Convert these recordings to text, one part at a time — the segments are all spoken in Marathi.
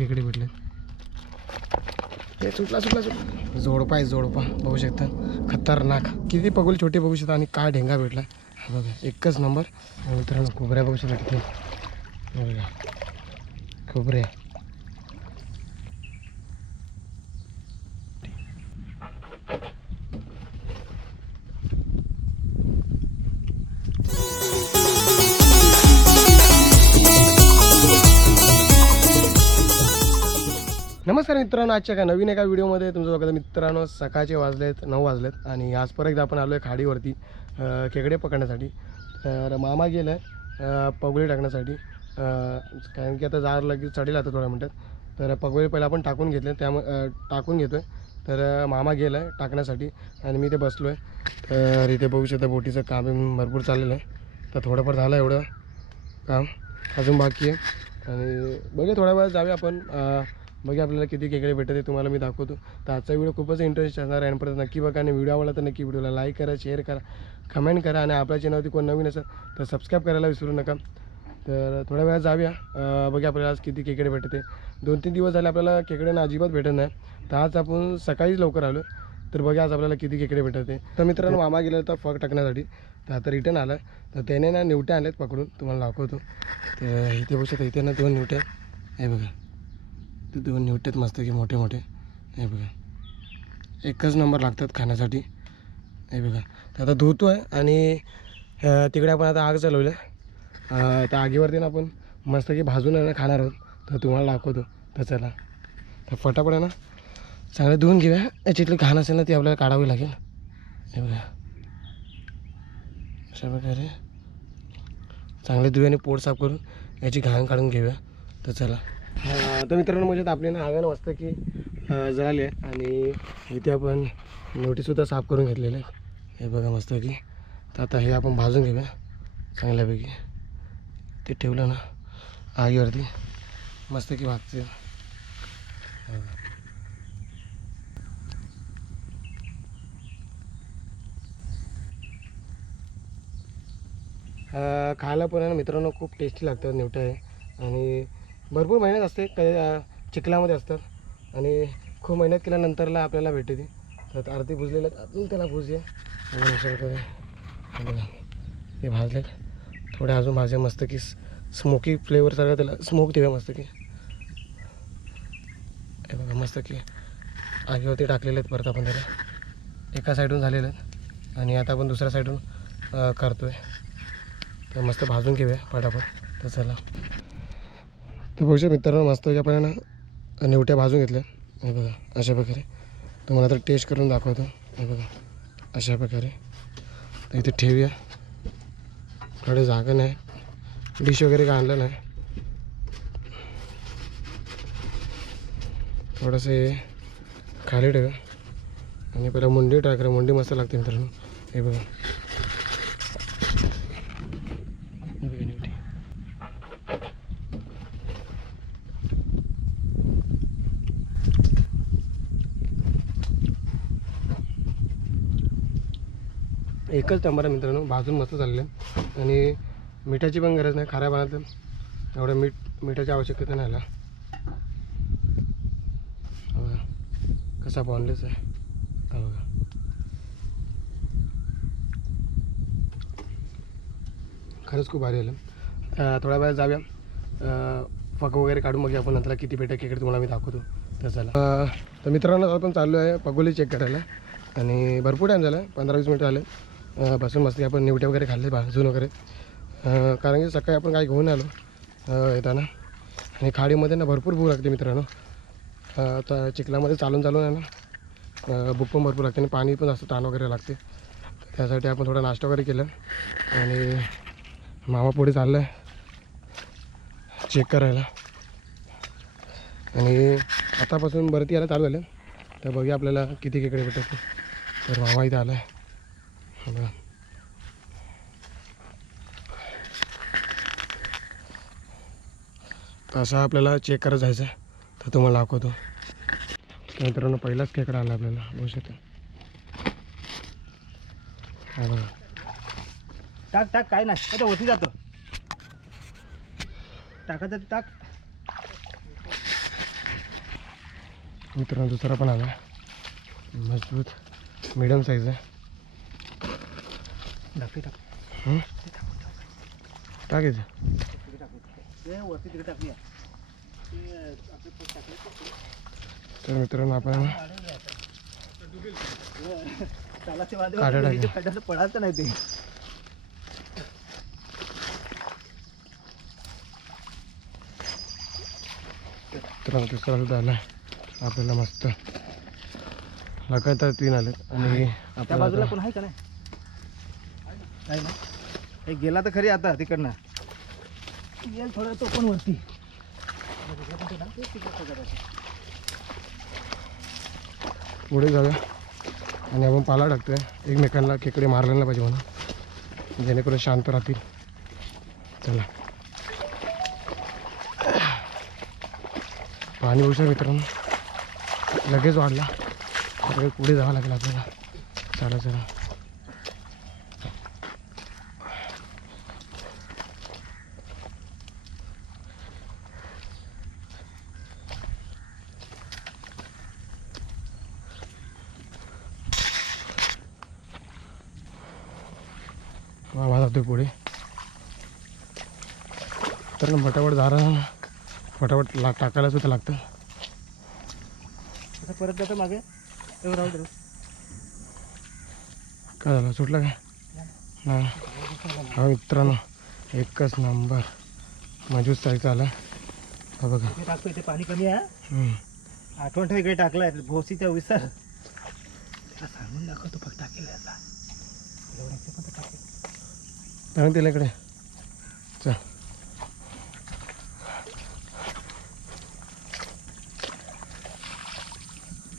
इकडे भेटले ते सुटला जोडपा आहे, जोडपा बघू शकता, खतरनाक. किती पगोल छोटे बघू शकता आणि काय ढेंगा भेटला बघा, एकच नंबर. मित्रांनो खोबऱ्या बघू शकता किती बघा, खोबरे. नमस्कार मित्रांनो, आजच्या एका नवीन एका व्हिडिओमध्ये तुमचं स्वागत आहे. मित्रांनो सकाळचे वाजलेत 9 वाजलेत आणि आज परत एकदा आपण आलो आहे खाडीवरती खेकडे पकडण्यासाठी. तर मामा गेलं आहे पगोली टाकण्यासाठी, कारण की आता जार लगेच चढेल आता थोड्या मिनटात. तर पगोली पहिला आपण टाकून घेतले, त्यामुळे टाकून घेतो आहे. तर मामा गेला आहे टाकण्यासाठी आणि मी इथे बसलो आहे. तर इथे बघू शकता बोटीचं काम भरपूर चाललेलं आहे. तर थोडंफार झालं एवढं काम, अजून बाकी आहे. आणि बघूया थोड्या वेळात जाऊया आपण, बघा आपल्याला किती खेकडे भेटत आहे तुम्हाला मी दाखवतो. तर आजचा व्हिडिओ खूपच इंटरेस्ट असणार आहे, परत नक्की बघा. आणि व्हिडिओ आवडला तर नक्की व्हिडिओला लाईक करा, शेअर करा, कमेंट करा. आणि आपल्या चॅनलवरती कोण नवीन असेल तर सबस्क्राईब करायला विसरू नका. तर थोड्या वेळात जाऊया, बघा आपल्याला आज किती खेकडे भेटते. 2-3 दिवस झाले आपल्याला खेकड्यांना अजिबात भेटत नाही. तर आज आपण सकाळीच लवकर आलो, तर बघा आज आपल्याला किती खेकडे भेटते. तर मित्रांनो मामा गेला होता फक टाकण्यासाठी, तर आता रिटर्न आला. तर त्याने ना निवट्या आणल्यात पकडून, तुम्हाला दाखवतो. तर इथे बघू शकता, इथे ना 2 निवट्या हे बघा, ते 2 निवटेत मस्त की मोठे मोठे हे बघा, एकच नंबर लागतात खाण्यासाठी हे बघा. तर आता धुतो आहे आणि तिकडे आपण आता आग चालवलं आहे. त्या आगीवरती ना आपण मस्त की भाजून आहे ना खाणार आहोत, तर तुम्हाला दाखवतो. तर चला, तर फटाफट आहे ना चांगलं धुवून घेऊया. याच्यातली घाण असेल ना ती आपल्याला काढावी लागेल हे बघा, अशा प्रकारे चांगले धुवे आणि पोट साफ करून याची घाण काढून घेऊया. तर चला. तर मित्रांनो म्हणजे आपली ना आगन मस्त की जळाली आहे आणि इथे आपण नोटीसुद्धा साफ करून घेतलेले आहे हे बघा मस्त की. तर आता हे आपण भाजून घेऊया चांगल्यापैकी. ते ठेवलं ना आगीवरती मस्त की भाजते. खायला पण आहे ना मित्रांनो खूप टेस्टी लागतात निवट्या आहे. आणि भरपूर मेहनत असते, काही चिखलामध्ये असतात आणि खूप मेहनत केल्यानंतरला आपल्याला भेटते. तर अर्धी भुजलेलं अजून त्याला भुजूया अजून अशा प्रकारे बघा. ते भाजले थोडे अजून भाज्या मस्त की स्मोकी फ्लेवर सगळं त्याला स्मोक देऊया मस्त की हे बघा. मस्त की आगीवरती टाकलेले आहेत परत आपण त्याला, एका साईडून झालेलं आहेत आणि आता आपण दुसऱ्या साईडून करतो आहे. तर मस्त भाजून घेऊया फटाफट. तर चला. तर बघू शकता मित्रांनो मस्त की आपण ना निवट्या भाजून घेतल्या हे बघा अशा प्रकारे. तुम्हाला तर टेस्ट करून दाखवतो हे बघा अशा प्रकारे. तर इथे ठेवूया, थोडे जागा नाही, डिश वगैरे काय आणलं नाही, थोडंसं हे खाली ठेवा आणि पहिला मुंडी ट्राय करा. मुंडी मस्त लागते मित्रांनो हे बघा. एकच नंबर मित्रांनो, भाजून मस्त झालेलं आहे. आणि मिठाची पण गरज नाही, खाऱ्या पाण्यात एवढं मिठाची आवश्यकता नाही आला. बघा कसा बॉनलेस आहे बघा. खरंच खूप भारी आलं. थोड्या वेळात जाऊया, फक वगैरे काढून बघूया आपण नंतर किती भेटेल खेकडे तुम्हाला मी दाखवतो. तर चला. तर मित्रांनो आपण चाललो आहे पगोली चेक करायला आणि भरपूर टाईम झाला, 15-20 मिनिटं आले बसून मस्त आपण निवटे वगैरे खाल्ले भाजून वगैरे. कारण की सकाळी आपण काही घेऊन आलो येताना आणि खाडीमध्ये ना भरपूर भूक लागते मित्रांनो. तर चिखलामध्ये चालून आहे ना भूक पण भरपूर लागते आणि पाणी पण जास्त ताण वगैरे लागते. त्यासाठी आपण थोडा नाश्ता वगैरे केला आणि मामा पुढे चाललं आहे चेक करायला. आणि आतापासून भरती यायला चालू झालं, तर बघूया आपल्याला किती खेकडे भेटत. तर मामा इथं आला आहे बघा. तर असं आपल्याला चेक करत जायचं आहे, तर तुम्हाला दाखवतो. मित्रांनो पहिलाच खेकडा आला आपल्याला बघू शकतो. हा बघा. टाक टाक काय नाही, आता होती जातो टाकायचं टाक. मित्रांनो दुसरा पण आला मजबूत मिडियम साईज आहे. टाकली टाकायचं वरती तिकडे टाकली तर मित्रांनो आपण काढा टाकली. खड्ड्यात पडायचं नाही ते. मित्रांनो दुसरा सुद्धा आला आपल्याला मस्त लगातार 3 आलेत आणि त्या आपल्याला बाजूला आता कोण आहे का नाही? आहे ना हे गेला तर खरी आता तिकडनं येईल थोडं तो पण वरती. पुढे जाऊया आणि आपण पाला टाकतोय एकमेकांना खेकडे मारले नाही पाहिजे म्हणून जेणेकरून शांत राहतील. चला पाणी होऊ मित्रांनो लगेच वाढला तर पुढे जावं लागेल आपल्याला. चला चला मामा जातोय पुढे तर फटाफट झारा फटाफट टाकायला सुद्धा लागतं. आता परत जातो मागे तेव्हा राहू दे. काय झालं सुटलं काय ना? हा मित्रांनो एकच नंबर मजबूत साईज आला हा बघा. हे टाकतो इथे पाणी कमी आहे. हम्म. आठवण ठेव इकडे टाकलाय भोसीच्या विसर त्याला सांगून दाखवतो फक्त टाकेल याचा एवढ्याचं पण टाकेल. जाऊन तिला इकडे चल.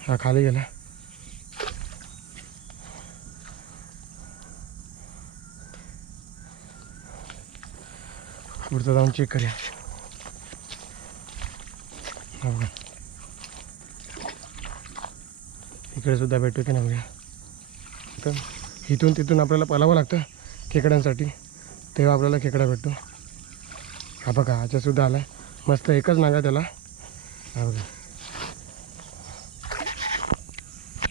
हा खाली गेला. पुढचं जाऊन चेक करूया. हा बघा इकडे सुद्धा भेटतो की नाही बघा. तर इथून तिथून आपल्याला पळावं लागतं खेकड्यांसाठी तेव्हा आपल्याला खेकडा भेटतो. हा बघा ह्याच्यासुद्धा आला मस्त एकच नागा त्याला. हा बघा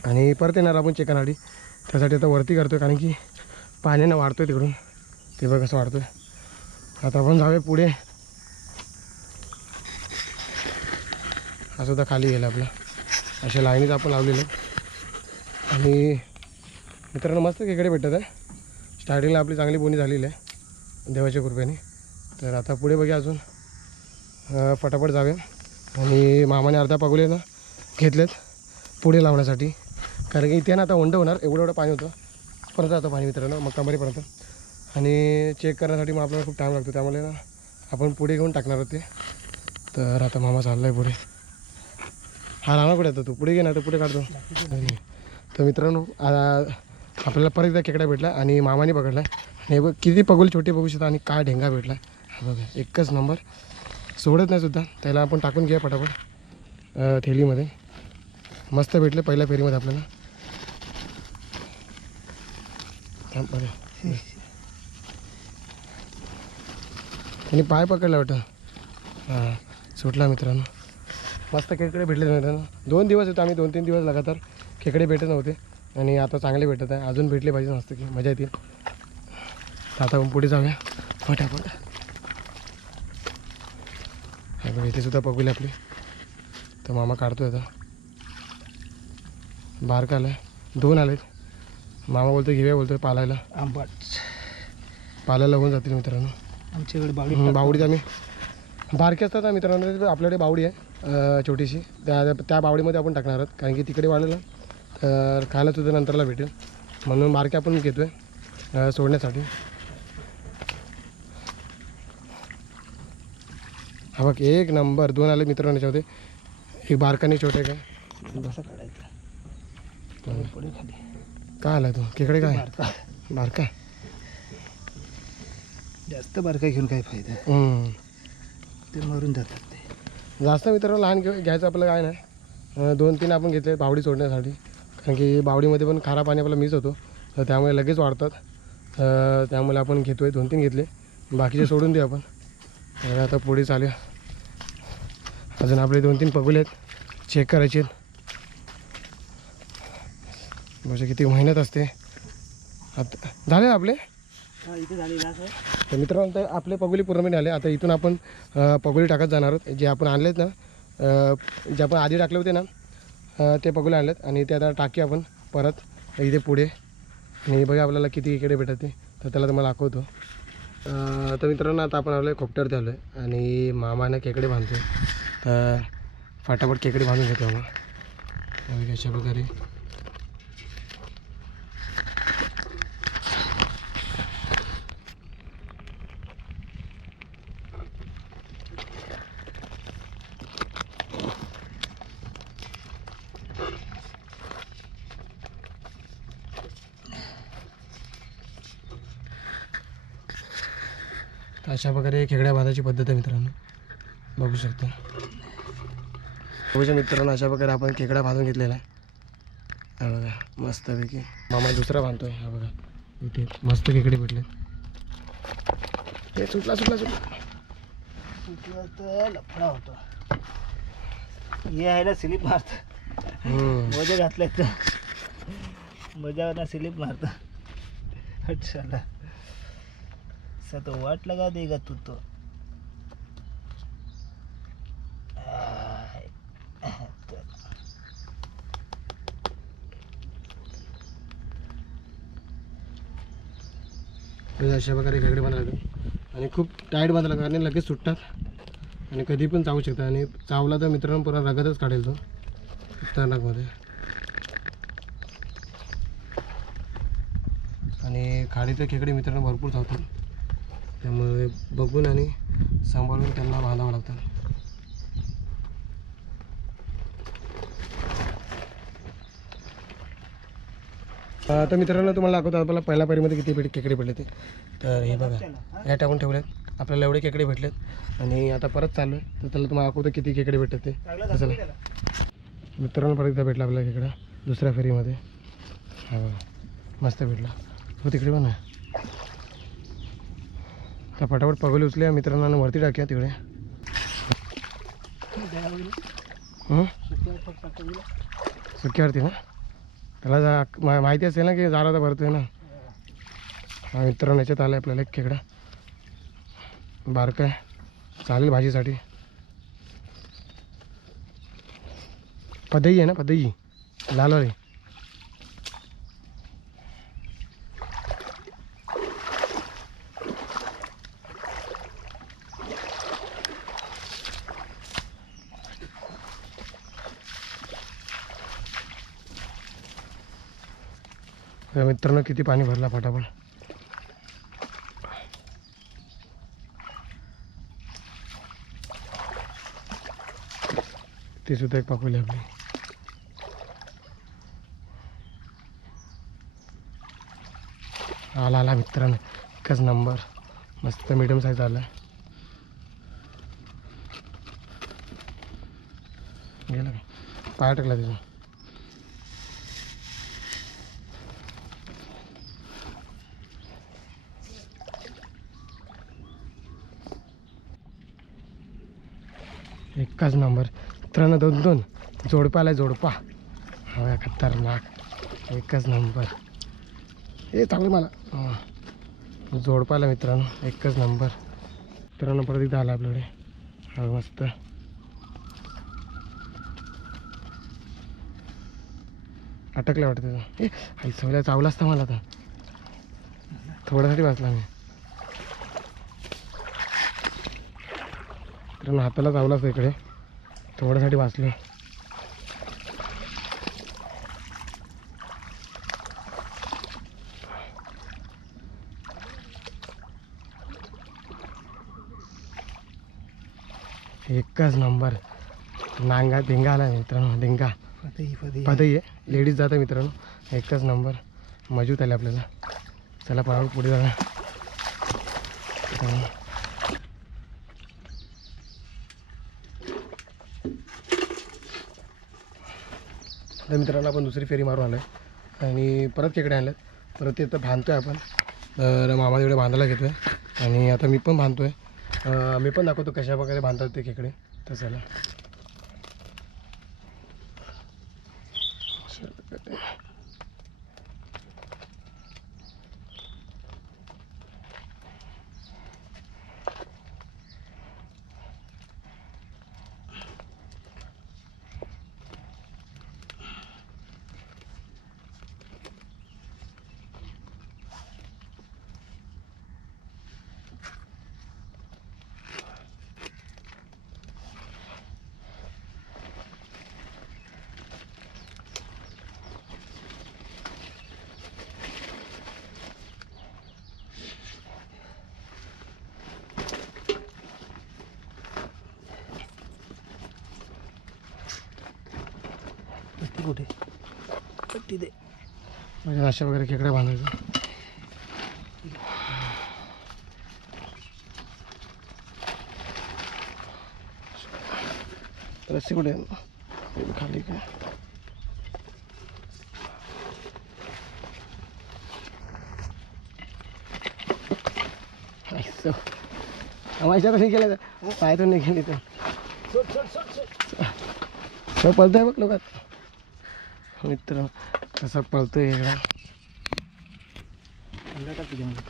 आणि परत येणार आपण चिकनहाडी त्यासाठी आता वरती करतो कारण की पाण्यानं वाढतो आहे तिकडून. ते बघ कसं वाढतो आहे. आता आपण जाऊया पुढे. हा सुद्धा खाली गेला आपला. अशा लाईनीत आपण लावलेलं आणि मित्रांनो मस्त खेकडे भेटत आहे. स्टार्टिंगला आपली चांगली बोनी झालेली आहे देवाच्या कृपेने. तर आता पुढे बघूया अजून फटाफट जाऊया. आणि मामाने अर्धा पगोले ना घेतलेत पुढे लावण्यासाठी कारण की इथे ना आता वंड होणार एवढं पाणी होतं. परत जातं पाणी मित्रांनो मग कमरेपर्यंत आणि चेक करण्यासाठी मग आपल्याला खूप टाईम लागतो त्यामुळे ना आपण पुढे घेऊन टाकणार होते. तर आता मामा चालला आहे पुढे. हा रामा कुठे येतो तू पुढे घे ना तर पुढे काढतो. तर मित्रांनो आपल्याला परत एकदा खेकडा भेटला आणि मामाने पकडला आणि हे बघ किती पगोल छोटे बघू शकता आणि काय ढेंगा भेटला. हा बघा एकच नंबर सोडत नाही सुद्धा. त्याला आपण टाकून घ्या फटाफट थैलीमध्ये. मस्त भेटले पहिल्या फेरीमध्ये आपल्याला. आणि पाय पकडला वाटतं. हां सुटला मित्रांनो. मस्त खेकडे भेटले मित्रांनो. 2 दिवस होते आम्ही 2-3 दिवस लगातार खेकडे भेटत नव्हते आणि आता चांगले भेटत आहे. अजून भेटले पाहिजे मस्त की मजा येतील. आता आपण पुढे जाऊया फटाफट. हा बघा इथे सुद्धा पगुले आपली. तर मामा काढतोय आता. बारका आला 2 आलेत. मामा बोलतो घेऊया बोलतोय पालायला. आंबट पालायला होऊन जातील मित्रांनो. आमच्याकडे बावडी बावडीत आम्ही बारके असतात ना मित्रांनो. आपल्याकडे बावडी आहे छोटीशी. त्या बावडीमध्ये आपण टाकणार आहोत कारण की तिकडे वाढलेलं तर खायला सुद्धा नंतरला भेटेल म्हणून बारके आपण घेतो आहे सोडण्यासाठी. हा बघ एक नंबर 2 आले मित्रांनो याच्यामध्ये. एक बारकाने छोटे काय कसं काढायचं पुढे खाली काय आला तू खेकडे काय बारका बारका जास्त बारका घेऊन काय फायदा आहे. ते मरून जातात ते. जास्त मित्रांनो लहान घ्यायचं आपलं काय नाही. 2-3 आपण घेतले बावडी सोडण्यासाठी कारण की बावडीमध्ये पण खारा पाणी आपला मिस होतो तर त्यामुळे लगेच वाढतात. त्यामुळे आपण घेतो आहे 2-3 घेतले बाकीचे सोडून देऊ आपण. तर आता पुढे चालूया. अजून आपले 2-3 पगुले आहेत चेक करायचे आहेत. म्हणजे किती मेहनत असते. आता झाले आपले. इथे झालेला आहे. तर मित्रांनो तर आपले पगोली पूर्णपणे आले. आता इथून आपण पगोली टाकत जाणार आहोत. जे आपण आणलेत ना, जे आपण आधी टाकले होते ना, ते पगोले आणलेत आणि ते आता टाकी आपण परत इथे पुढे. आणि बघा आपल्याला किती इकडे भेटत ते, तर त्याला तुम्हाला दाखवतो. तर मित्रांनो आता आपण आलो आहे खोपट्यावरती आलो आहे आणि मामाने खेकडे बांधतो. तर फटाफट खेकडे बांधून घेतो मामा अशा प्रकारे. तर अशा प्रकारे खेकड्या बांधायची पद्धत आहे मित्रांनो, बघू शकता. बघूच्या मित्रांनो अशा प्रकारे आपण खेकडा बांधून घेतलेला आहे. हा बघा मस्तपैकी. मामा दुसरा बांधतोय. हा बघा इथे मस्त खेकडे भेटले. हे सुटला सुटला सुटला सुटलं तर लफडा होतो. हे आहे ना स्लिप मारत. मजा घातल्या तर मजावर स्लिप मारत. अच्छा सा तो वाट लगा देगा तू तो. अशा प्रकारे खेकडे बांधायला आणि खूप टाईट बांधायला, कारण लगेच सुटतात आणि कधी पण चावू शकतात. आणि चावला तर मित्रांनो पुरा रगतच काढेल तो खतरनाकमध्ये. आणि खाडीचे खेकडे मित्रांनो भरपूर चावतात, त्यामुळे बघून आणि सांभाळून त्यांना बांधावं लागतं. तर मित्रांनो तुम्हाला दाखवतो आपल्याला पहिल्या पारीमध्ये किती खेकडे भेटले ते. तर हे बघा या टाकून ठेवलेत. आपल्याला एवढे खेकडे भेटलेत आणि आता परत चालू आहे. तर त्याला तुम्हाला दाखवतो किती खेकडे भेटतात ते. चला मित्रांनो परत एकदा भेटला आपल्याला खेकडा दुसऱ्या फेरीमध्ये. हा बघा मस्त भेटला. हो तिकडे पण आहे. तर फटाफट पगोली उचलूया मित्रांनो, वरती टाकूया तिकडे. सुक्यावरती ना, त्याला माहिती असेल ना की जारा तर भरतोय ना. हा मित्रांनो याच्यात आला आपल्याला एक खेकडा बारका आहे, चालेल भाजीसाठी. पदई आहे ना, पदई लालवाली. मित्रांनो किती पाणी भरला फटाफट. ती सुद्धा एक पाकवली आपली. आला आला मित्रांनो एकच नंबर, मस्त मीडियम साईज आला. गेला पाय टाकला तिथं. एकच नंबर मित्रांनो. दोन दोन जोडपा आला, जोडपा. हा खतरनाक एकच नंबर. हे चांगलं मला जोडपा आला मित्रांनो, एकच नंबर. मित्रांनो परत एकदा आला आपल्याकडे. हा मस्त अटकलं वाटतं. ए आई सवयला चावला असता मला, आता थोड्यासाठी वाचला मी. मित्रांनो हाताला चावला असतं इकडे, थोड्यासाठी वाचलो. एकच नंबर. नांगा ढेंगा आला मित्रांनो, ढेंगा पदई आहे, लेडीज जातं मित्रांनो. एकच नंबर मजूत आले आपल्याला. चला पाहू पुढे जागा. तर मित्रांनो आपण दुसरी फेरी मारून आलो आहे आणि परत खेकडे आणले. परत ते तर बांधतो आहे आपण. तर मामा तिकडे बांधायला घेतो आहे आणि आता मी पण बांधतो आहे. मी पण दाखवतो कशा प्रकारे बांधतात ते खेकडे. तर चला कुठे पट्टी दे. म्हणजे अशा वगैरे खेकडे बांधायचं. रस्सी कुठे आहे? खाली काय माझ्या कशी केलं तर पायतून नाही गेली तर सोड सोड सोड सोड. सर पळतंय बघ लोकात मित्र कसं पळतोय इकडं. अंडा टाक तुझ्यामध्ये.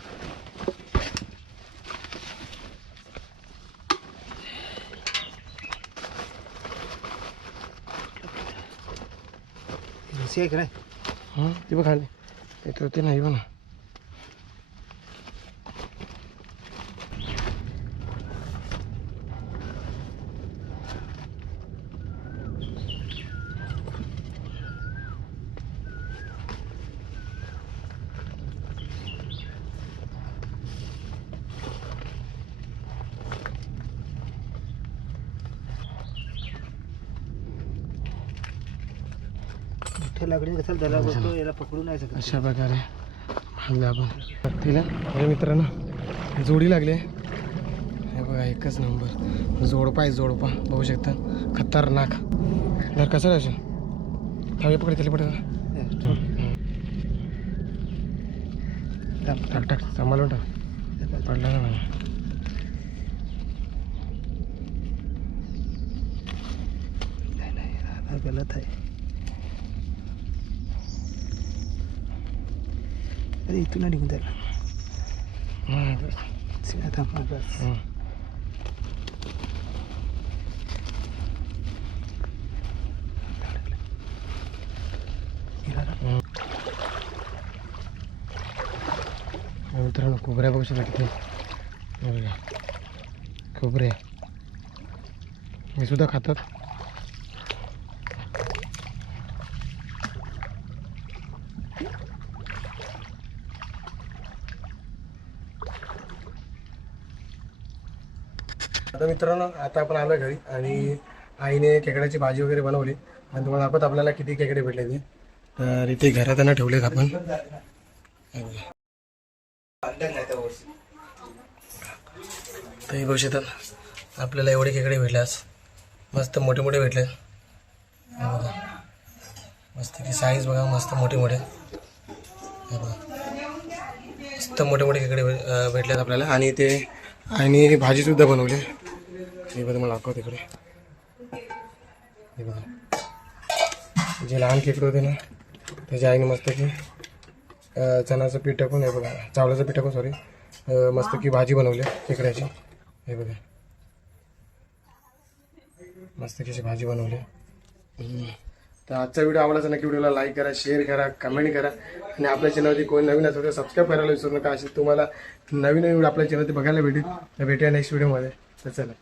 रस्सी आहे का नाही? ती बघ खाली येतो ते नाही पण मोठ्या लाकडीने कसं त्याला बसतो, याला पकडू नाही शकत. अशा प्रकारे बांधलं आपण तिला. अरे मित्रांनो जोडी लागली हे बघा एकच नंबर जोडपा आहे. जोडपा बघू शकता खतरनाक. जर कसं राहायचं थांबे पकडे त्याला पडे टाक टाक सांभाळून टाक पडला ना मला. नाही गलत आहे. अरे इथून ना निघून त्याला थांब बस. मित्रांनो खोबऱ्या बघू शकता तिथे बघा खोबरे हे सुद्धा खातात. आता मित्रांनो आता आपण आलो घरी आणि आईने खेकड्याची भाजी वगैरे बनवली आणि तुम्हाला दाखवत आपल्याला किती खेकडे भेटले ते. तर इथे घरात त्यांना ठेवलेत आपण. तर बघू शकतात आपल्याला एवढे खेकडे भेटले आज. मस्त मोठे मोठे भेटले बघा. मस्त की साईज बघा मस्त मोठे मोठे बघा. मस्त मोठे मोठे खेकडे भेटलेत आपल्याला. आणि ते आईने भाजी सुद्धा बनवली. हे बघा मला दाखव तिकडे हे बघा जे लहान खेकडे होते ना त्याच्या आईने मस्त की चण्याचं पीठ टाकून हे बघा चावल्याचं पीठ टाकून सॉरी मस्त की भाजी बनवली खेकड्याची. हे बघा मस्त की अशी भाजी बनवली. तर आजचा व्हिडिओ आवडला नक्की व्हिडिओला लाईक करा, शेअर करा, कमेंट करा आणि आपल्या चॅनलवरती कोणी नवीन असेल तर सबस्क्राईब करायला विसरू नका. असे तुम्हाला नवीन व्हिडिओ आपल्या चॅनलवरती बघायला भेटेल. तर भेटूया नेक्स्ट व्हिडिओमध्ये. तर चला.